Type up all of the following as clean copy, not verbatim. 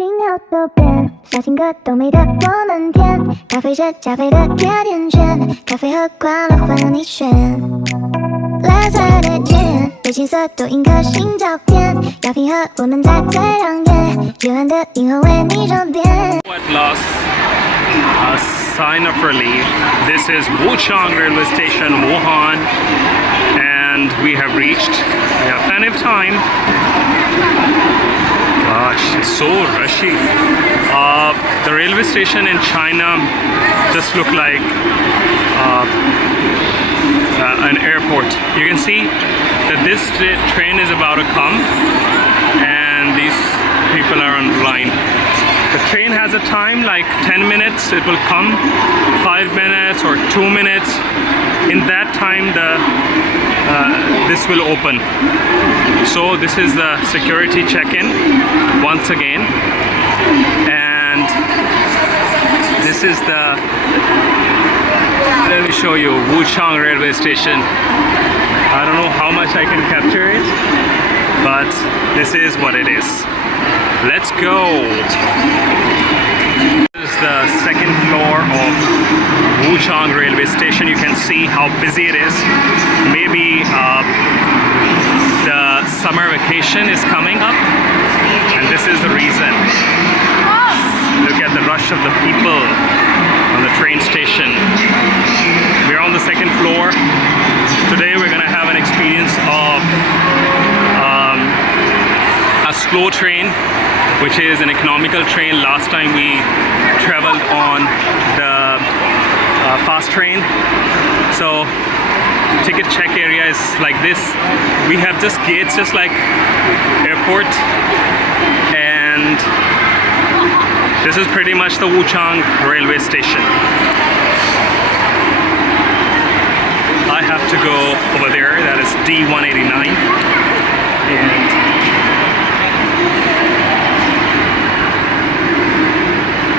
停好多遍，小情歌都美得我们甜，咖啡是加菲的甜甜圈，咖啡和快乐换了你选。Let's have it again， 对青涩多印颗星照片，药品和我们在最亮眼，绝望的银河为你装点。At last, a sign of relief. This is Wuchang Railway Station, Wuhan, and we have reached. We have plenty of time. Gosh, it's so rushy. The railway station in China just look like an airport. You can see that this train is about to come, and these people are on line. The train has a time like 10 minutes, it will come, 5 minutes or 2 minutes. In that time, this will open. So this is the security check-in once again, and this is the, let me show you, Wuchang Railway Station. I don't know how much I can capture it, but this is what it is. Let's go! This is the second floor of Wuchang Railway Station. You can see how busy it is. Maybe the summer vacation is coming up, and this is the reason. Look at the rush of the people on the train station. We're on the second floor. Today we're gonna have an experience of a slow train, which is an economical train. Last time we traveled on the fast train. So ticket check area is like this. We have just gates just like airport, and this is pretty much the Wuchang Railway Station. I have to go over there, that is D189, and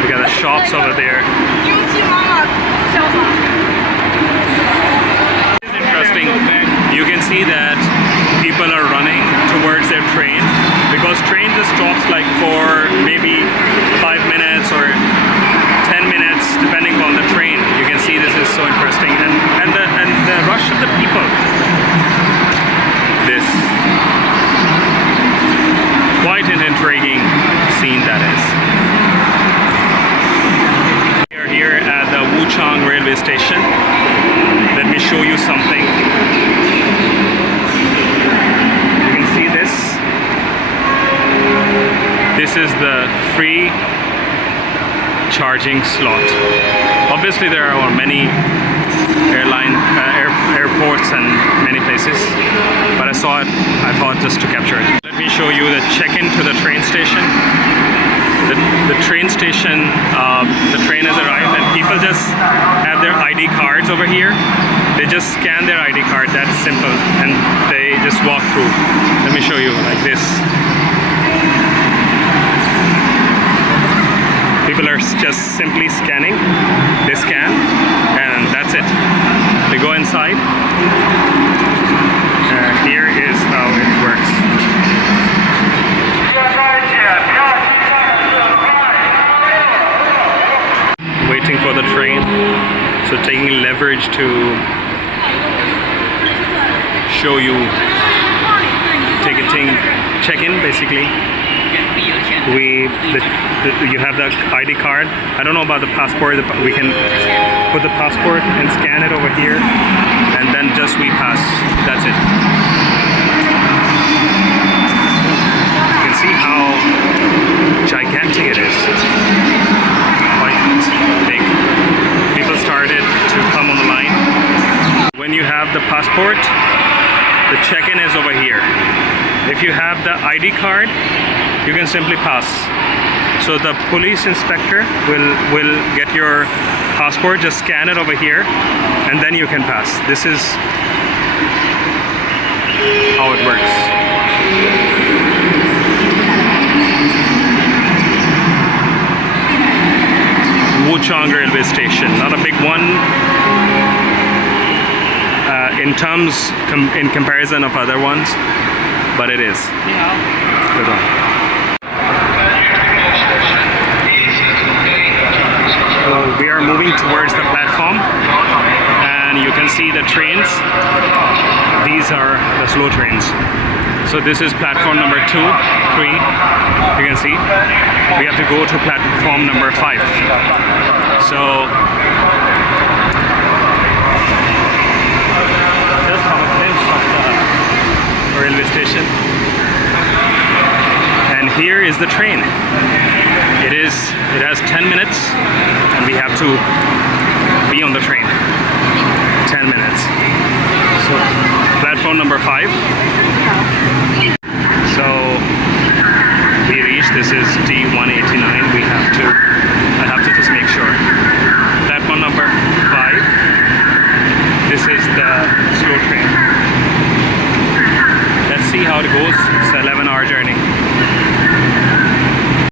we got the shops over there. It's interesting. You can see that people are running towards their train, because train just stops like for maybe 5 minutes or 10 minutes depending on the train. You can see this is so interesting, and the rush of the people. This quite an intriguing scene that is. We are here at the Wuchang Railway Station. Let me show you something. You can see this. This is the free charging slot. Obviously there are many airports and many places, but I saw it, I thought just to capture it. Let me show you the check-in to the train station. The train station, the train has arrived, and people just have their ID cards over here. They just scan their ID card, that's simple, and they just walk through. Let me show you like this. People are just simply scanning. They scan, and that's it. They go inside, and here is how it works. Waiting for the train, so taking leverage to show you ticketing check-in basically. You have the ID card. I don't know about the passport. We can put the passport and scan it over here, and then just we pass. That's it. You can see how gigantic it is. Quite big. People started to come on the line. When you have the passport, the check-in is over here. If you have the ID card, you can simply pass. So the police inspector will get your passport, just scan it over here, and then you can pass. This is how it works. Wuchang Railway Station, not a big one in comparison of other ones, but it is. Good one. see the trains. These are the slow trains. So this is platform number 2, 3. You can see we have to go to platform number 5. So just have a glimpse of the railway station. And here is the train. It has 10 minutes and we have to be on the train. 10 minutes. So platform number 5. So we reached, this is D189. I have to just make sure. Platform number 5. This is the slow train. Let's see how it goes. It's an 11-hour journey.